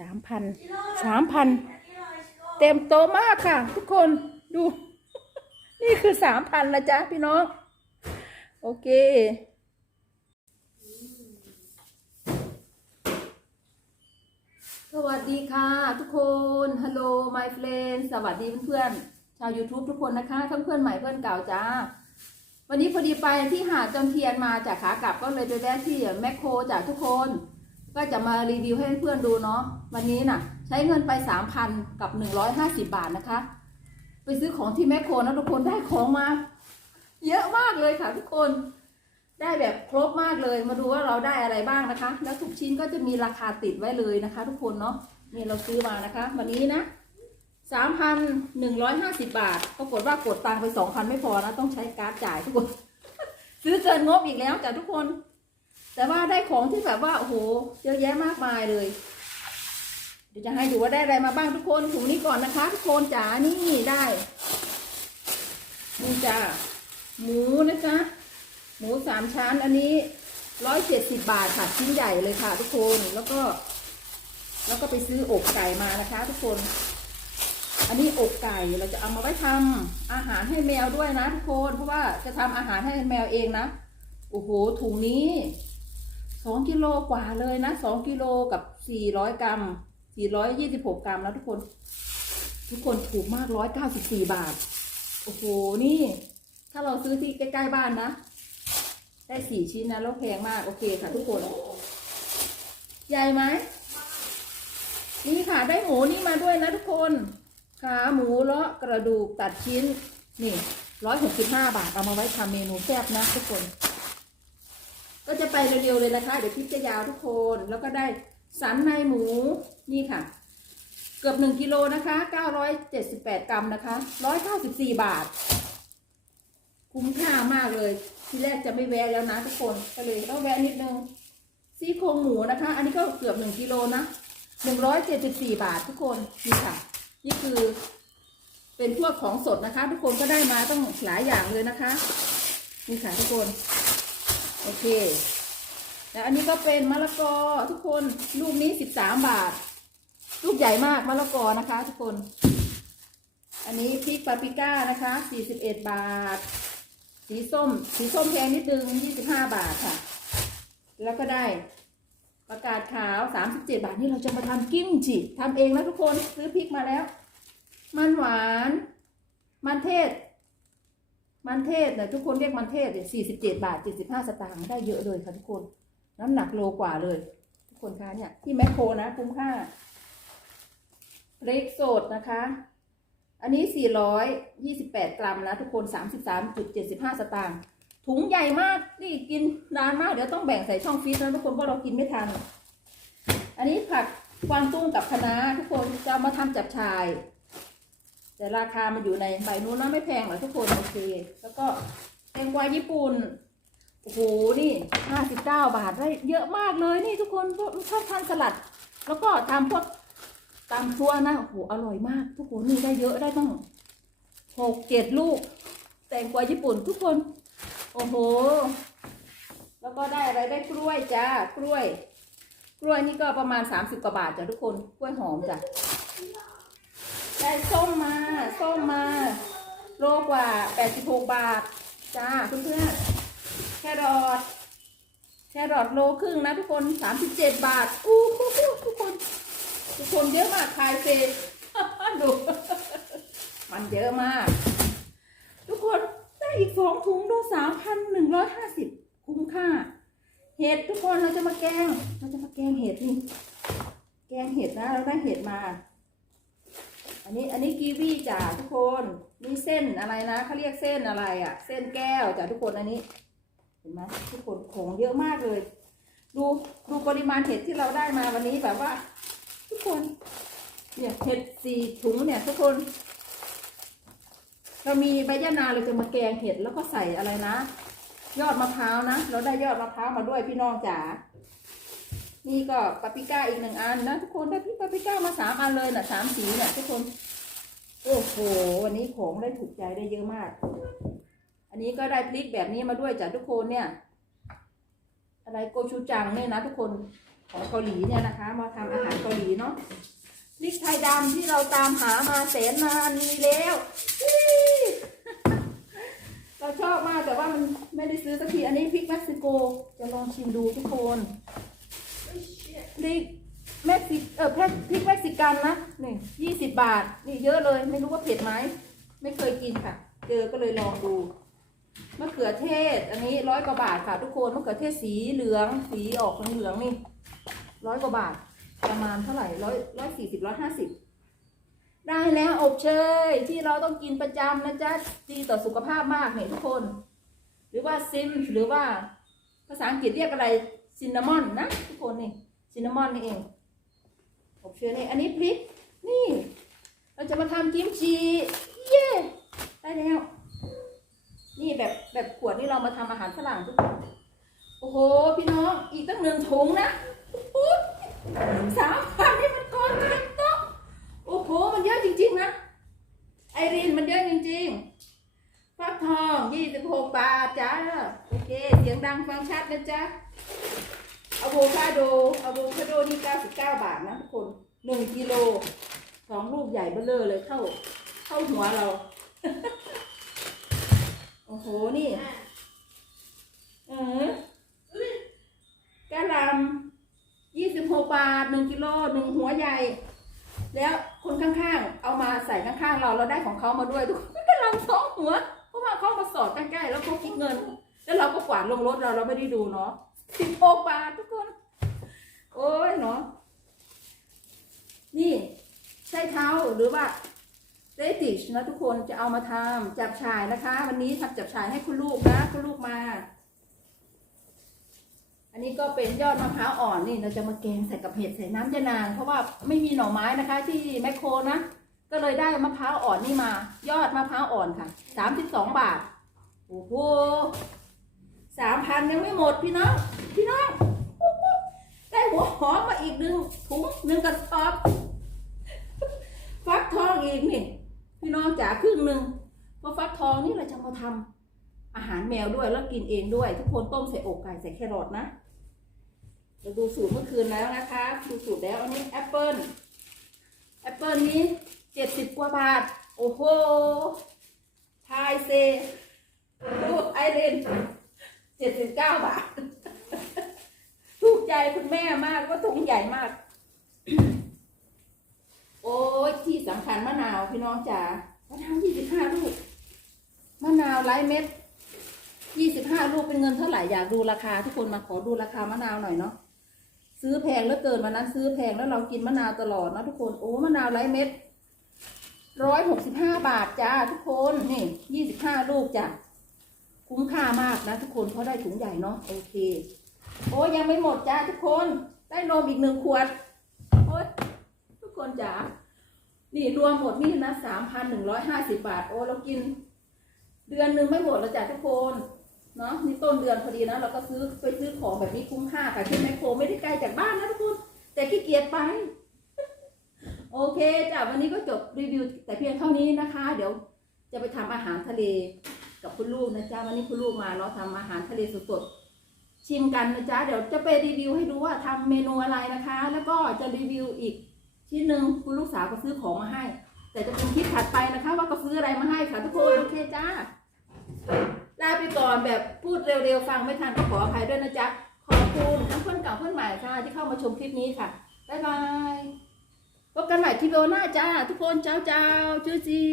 สามพันสามพันเต็มโตมากค่ะ ทุกคนดู นี่คือสามพันนะจ๊ะพี่น้อง โอเค สวัสดีค่ะ ทุกคนฮัลโหล my friend สวัสดีเพื่อนๆ ชาว YouTube ทุกคนนะคะทั้งเพื่อนใหม่เพื่อนเก่าจ้าวันนี้พอดีไปที่หาดจอมเทียนมาจากขากลับก็เลยไปแวะที่แมคโครจากทุกคน ก็จะมารีวิวให้เพื่อนดูเนาะวันนี้น่ะ ใช้เงินไป 3,000 กับ 150 บาทนะคะ ไปซื้อของที่แมคโครนะทุกคนได้ของมา เยอะมากเลยค่ะทุกคนได้แบบครบมากเลยมาดูว่าเราได้อะไรบ้างนะคะ แล้วทุกชิ้นก็จะมีราคาติดไว้เลยนะคะ ทุกคนเนาะนี่เราซื้อมานะคะ วันนี้นะสามพันหนึ่งร้อยห้าสิบบาทปรากฏว่ากดตังไปสองพันไม่พอนะ ต้องใช้การ์ดจ่ายทุกคน ซื้อเกินงบอีกแล้วจ้ะทุกคน แต่ว่าได้ของที่แบบว่าโอ้โหเยอะแยะมากมายเลย เดี๋ยวจะให้ดูว่าได้อะไรมาบ้างทุกคนถุงนี้ก่อนนะคะทุกคนจ๋านี่ได้นี่จ้าหมูนะจ๊ะหมูสามชั้นอันนี้ร้อยเจ็ดสิบบาทค่ะชิ้นใหญ่เลยค่ะ ทุกคนแล้วก็ แล้วก็ไปซื้ออกไก่มานะคะ ทุกคน อันนี้อกไก่เราจะเอามาไว้ทำอาหารให้แมวด้วยนะทุกคน เพราะว่าจะทำอาหารให้แมวเองนะโอ้โหถุงนี้ สองกิโลกว่าเลยนะสองกิโลกับสี่ร้อยกรัมสี่ร้อยยี่สิบหกกรัมแล้วทุกคน ทุกคนถูกมากร้อยเก้าสิบสี่บาท โอ้โห นี่ ถ้าเราซื้อที่ใกล้ๆบ้านนะ ได้สี่ชิ้นนะแล้วแพงมาก โอเคค่ะ ทุกคน ใหญ่ไหมนี่ค่ะ ได้หมูนี่มาด้วยนะทุกคนขาหมูเลาะกระดูกตัดชิ้น นี่ร้อยหกสิบห้าบาท เอามาไว้ทำเมนูแซ่บนะทุกคน ก็จะไปเร็วๆเลยนะคะ เดี๋ยวคลิปจะยาวทุกคน แล้วก็ได้สันในหมูนี่ค่ะ เกือบหนึ่งกิโลนะคะเก้าร้อยเจ็ดสิบแปดกรัมนะคะร้อยเก้าสิบสี่บาท คุ้มค่ามากเลย ทีแรกจะไม่แวะแล้วนะทุกคนก็เลยต้องแวะนิดนึงซี่โครงหมูนะคะ อันนี้ก็เกือบหนึ่งกิโลนะหนึ่งร้อยเจ็ดสิบสี่บาททุกคนนี่ค่ะ นี่คือ เป็นพวกของสดนะคะ ทุกคนก็ได้มาต้องหลายอย่างเลยนะคะ นี่ค่ะทุกคน โอเค แล้วอันนี้ก็เป็นมะละกอทุกคนลูกนี้สิบสามบาท ลูกใหญ่มากมะละกอนะคะ ทุกคน อันนี้พริกปาปริก้านะคะสี่สิบเอ็ดบาท สีส้ม สีส้มแพงนิดนึงยี่สิบห้าบาทค่ะ แล้วก็ได้ประกาศขาวสามสิบเจ็ดบาทนี่เราจะมาทำกิมจิทำเองนะทุกคนซื้อพริกมาแล้ว มันหวาน มันเทศ มันเทศเนี่ยทุกคนเรียกมันเทศเนี่ยสี่สิบเจ็ดบาทเจ็ดสิบห้าสตางค์ได้เยอะเลยค่ะทุกคน น้ำหนักโลกว่าเลย ทุกคนคะเนี่ยที่แมคโครนะคุ้มค่าพริกสดนะคะ อันนี้ 428 กรัมนะทุกคน 33.75 สตางค์ถุงใหญ่มากนี่กินนานมาก เดี๋ยวต้องแบ่งใส่ช่องฟรีซนะทุกคนเพราะเรากินไม่ทัน อันนี้ผักกวางตุ้งกับคะน้าทุกคนจะมาทำจับชาย แต่ราคามันอยู่ในใบนู้นนะไม่แพงหรอกทุกคนโอเค แล้วก็แตงกวาญี่ปุ่นโอ้โหนี่59บเก้าบาทได้เยอะมากเลยนี่ทุกคนชอบทานสลัด แล้วก็ทำพวกตามครัวนะโอ้โหอร่อยมาก ทุกคนนี่ได้เยอะได้ตั้งหกเจ็ดลูก แตงกวาญี่ปุ่นทุกคน โอ้โห แล้วก็ได้อะไรได้กล้วยจ้ากล้วย กล้วยนี่ก็ประมาณสามสิบกว่าบาทจ้ะทุกคนกล้วยหอมจ้ะ ได้ส้มมา ส้มมา โลกว่าแปดสิบหกบาท จ้าเพื่อนๆแครอทแครอทโลครึ่งนะทุกคนสามสิบเจ็ดบาท อู้หูทุกคน ทุกคนเยอะมากคายเฟรดูมันเยอะมาก ทุกคนได้อีกสองถุงดูสามพันหนึ่งร้อยห้าสิบคุ้มค่า เห็ดทุกคนเราจะมาแกง เราจะมาแกงเห็ดนี่ แกงเห็ดนะ เราได้เห็ดมา อันนี้อันนี้กีวีจ้ะทุกคนนี่เส้นอะไรนะเขาเรียกเส้นอะไรอะ่ะ เส้นแก้วจ้ะทุกคนอันนี้เห็นไหมทุกคนของเยอะมากเลย ดูดูปริมาณเห็ดที่เราได้มาวันนี้แบบว่า ทุกคนเนี่ยเห็ดสี่ถุงเนี่ยทุกคน เรามีใบยะนาเราจะมาแกงเห็ดแล้วก็ใส่อะไรนะ ยอดมะพร้าวนะ เราได้ยอดมะพร้าวมาด้วยพี่น้องจ๋า นี่ก็ปาปริก้าอีกหนึ่งอันนะทุกคนได้พี่ปาปริก้ามาสามอันเลยน่ะสามสีน่ะทุกคนโอ้โหวันนี้ของได้ถูกใจได้เยอะมาก อันนี้ก็ได้พริกแบบนี้มาด้วยจ้ะทุกคนเนี่ย อะไรโกชูจังเนี่ยนะ ทุกคนของเกาหลีเนี่ยนะคะ มาทำอาหารเกาหลีเนาะพริกไทยดำที่เราตามหามาแสนนานมีแล้วเราชอบมากแต่ว่ามันไม่ได้ซื้อสักทีอันนี้พริกเม็กซิโกจะลองชิมดูทุกคน พริกเม็กซิเออพริกเม็กซิกันนะนี่ยี่สิบบาท นี่เยอะเลย ไม่รู้ว่าเผ็ดไหมไม่เคยกินค่ะ เจอก็เลยลองดูมะเขือเทศ อันนี้ร้อยกว่าบาทค่ะทุกคนมะเขือเทศสีเหลือง สีออกเหลืองนี่ร้อยกว่าบาท ประมาณเท่าไหร่ร้อยร้อยสี่สิบร้อยห้าสิบได้แล้วอบเชยที่เราต้องกินประจำนะจ๊ะดีต่อสุขภาพมากเนี่ยทุกคน หรือว่าซิมหรือว่าภาษาอังกฤษเรียกอะไรซินนามอนนะทุกคนนี่ ซินนามอนนี่เองอบเชยนี่อันนี้พริก นี่ เราจะมาทำกิมจิเย้ได้แล้ว นี่แบบแบบขวดนี่เรามาทำอาหารฝรั่งทุกคนโอ้โห พี่น้องอีกตั้งหนึ่งถุงนะอุ๊ยสามพันนี่มันก่อนเต็มโต๊ะโอ้โห มันเยอะจริง ๆ นะ ไอรีนมันเยอะจริงๆฟักทองยี่สิบหกบาทจ้า โอเค เสียงดังฟังชัดนะจ๊ะ โวคาโดอะโวคาโดนี่เก้าสิบเก้าบาทนะทุกคนหนึ่งกิโลสองลูกใหญ่เบ้อเลอเลยเข้า เข้าหัวเรา โอ้โห นี่ เออกะหล่ำยี่สิบหกบาทหนึ่งกิโลหนึ่งหัวใหญ่ แล้วคนข้างๆ เอามาใส่ข้างๆ เราเราได้ของเขามาด้วยทุกคนกะหล่ำสองหัวเพราะว่าเขามาสอดใกล้ๆแล้วเขาคิดเงิน แล้วเราก็กวาดลงรถเราเราไม่ได้ดูเนาะ สิบหกบาททุกคน โอ้ยเนาะนี่ใช้เท้าหรือว่าเรติชนะทุกคนจะเอามาทำจับฉายนะคะ วันนี้ทำจับฉายให้คุณลูกนะคุณลูกมา อันนี้ก็เป็นยอดมะพร้าวอ่อนนี่เราจะมาแกงใส่กับเห็ดใส่น้ำยะนางเพราะว่าไม่มีหน่อไม้นะคะ ที่แมคโครนะก็เลยได้มะพร้าวอ่อนนี่มา ยอดมะพร้าวอ่อนค่ะสามสิบสองบาทโอ้โหสามพันยังไม่หมดพี่น้อง พี่น้องได้หัวหอมมาอีกหนึ่งถุงหนึ่งกระสอบฟักทองอีกนี่พี่น้องจ๋าครึ่งหนึ่งเพราะฟักทองนี่เราจะมาทำอาหารแมวด้วยแล้วกินเองด้วย ทุกคนต้มใส่อกไก่ใส่แครอทนะเราดูสูตรเมื่อคืนแล้วนะคะดูสูตรแล้วอันนี้แอปเปิลแอปเปิลนี้เจ็ดสิบกว่าบาท โอ้โหทายเซดูไอเรนเจ็ดสิบเก้าบาท ใจคุณแม่มากว่าถุงใหญ่มาก โอ้ยที่สำคัญมะนาวพี่น้องจ๋ามะนาวยี่สิบห้าลูกมะนาวไร้เม็ดยี่สิบห้าลูกเป็นเงินเท่าไหร่อยากดูราคา ทุกคนมาขอดูราคามะนาวหน่อยเนาะซื้อแพงเหลือเกินวันนั้นซื้อแพงแล้วเรากินมะนาวตลอดนะทุกคนโอ้มะนาวไร้เม็ดร้อยหกสิบห้าบาทจ้าทุกคนนี่ยี่สิบห้าลูกจ้ะคุ้มค่ามากนะทุกคนเพราะได้ถุงใหญ่เนาะโอเค โอ้ยังไม่หมดจ้าทุกคน ได้นมอีกหนึ่งขวด โอ้ยทุกคนจ๋า นี่รวมหมดนี่นะสามพันหนึ่งร้อยห้าสิบาท โอ้เรากิน เดือนหนึ่งไม่หมดแล้วจ้ะทุกคน เนาะนี่ต้นเดือนพอดีนะ เราก็ซื้อไปซื้อของแบบนี้คุ้มค่าค่ะที่แมคโครไม่ได้ไกลจากบ้านนะทุกคน แต่ขี้เกียจไป โอเคจ้ะวันนี้ก็จบรีวิว แต่เพียงเท่านี้นะคะ เดี๋ยวจะไปทำอาหารทะเลกับคุณลูกนะจ๊ะวันนี้คุณลูกมาเนาะทำอาหารทะเลสดๆ ชิมกันนะจ๊ะเดี๋ยวจะไปรีวิวให้ดูว่าทำเมนูอะไรนะคะ แล้วก็จะรีวิวอีกชิ้นหนึ่งคุณลูกสาวก็ซื้อของมาให้ แต่จะเป็นคลิปถัดไปนะคะ ว่าก็ซื้ออะไรมาให้ค่ะทุกคนโอเคจ้าลาไปก่อนแบบพูดเร็วๆฟังไม่ทันก็ขออภัยด้วยนะจ๊ะขอบคุณทั้งเพื่อนเก่าเพื่อนใหม่ค่ะ ที่เข้ามาชมคลิปนี้ค่ะบ๊ายบายพบกันใหม่ที่วิดีโอหน้าจ้า ทุกคนเจ้าเจ้าจูจี